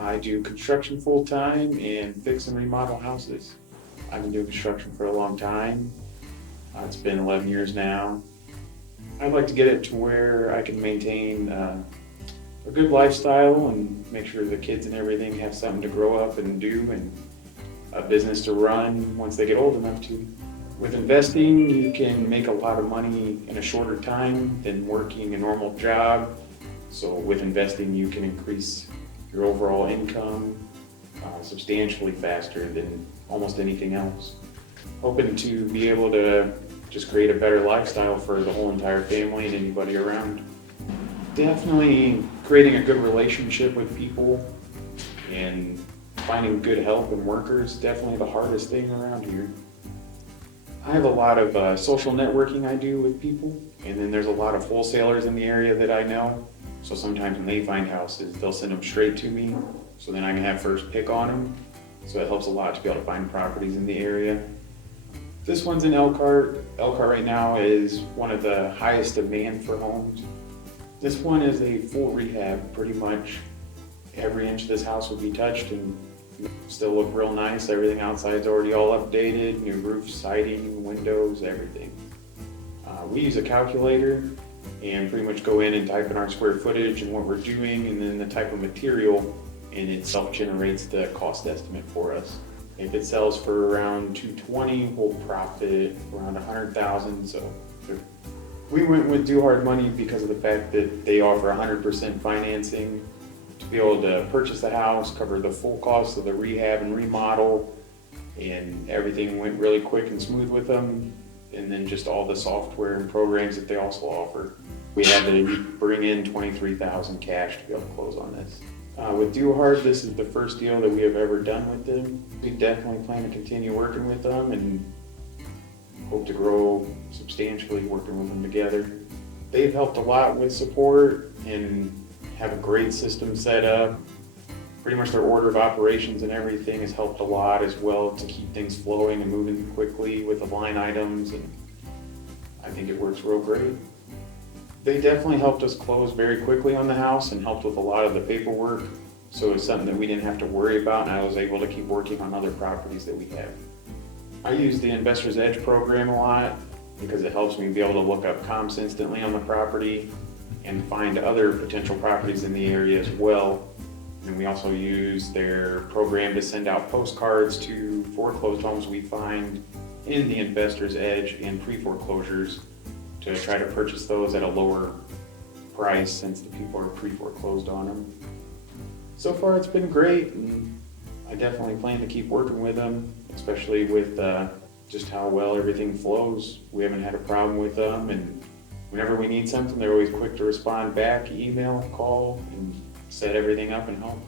I do construction full-time and fix and remodel houses. I've been doing construction for a long time. It's been 11 years now. I'd like to get it to where I can maintain a good lifestyle and make sure the kids and everything have something to grow up and do, and a business to run once they get old enough to. With investing, you can make a lot of money in a shorter time than working a normal job. So with investing, you can increase your overall income substantially faster than almost anything else. Hoping to be able to just create a better lifestyle for the whole entire family and anybody around. Definitely creating a good relationship with people and finding good help and workers, definitely the hardest thing around here. I have a lot of social networking I do with people, and then there's a lot of wholesalers in the area that I know. So sometimes when they find houses, they'll send them straight to me, so then I can have first pick on them. So it helps a lot to be able to find properties in the area. This one's in Elkhart. Elkhart right now is one of the highest demand for homes. This one is a full rehab. Pretty much every inch of this house would be touched and still look real nice. Everything outside's already all updated, new roof, siding, windows, everything. We use a calculator and pretty much go in and type in our square footage and what we're doing and then the type of material, and it self-generates the cost estimate for us. If it sells for around 220, we'll profit around 100,000. So we went with Do Hard Money because of the fact that they offer 100% financing to be able to purchase the house, cover the full cost of the rehab and remodel, and everything went really quick and smooth with them. And then just all the software and programs that they also offer. We had to bring in 23,000 cash to be able to close on this. With Do Hard, this is the first deal that we have ever done with them. We definitely plan to continue working with them and hope to grow substantially working with them together. They've helped a lot with support and have a great system set up. Pretty much their order of operations and everything has helped a lot as well to keep things flowing and moving quickly with the line items, and I think it works real great. They definitely helped us close very quickly on the house and helped with a lot of the paperwork, so it's something that we didn't have to worry about, and I was able to keep working on other properties that we have. I use the Investor's Edge program a lot because it helps me be able to look up comps instantly on the property and find other potential properties in the area as well. And we also use their program to send out postcards to foreclosed homes we find in the Investor's Edge and pre-foreclosures to try to purchase those at a lower price since the people are pre-foreclosed on them. So far it's been great, and I definitely plan to keep working with them, especially with just how well everything flows. We haven't had a problem with them, and whenever we need something, they're always quick to respond back, email, call, and set everything up and help.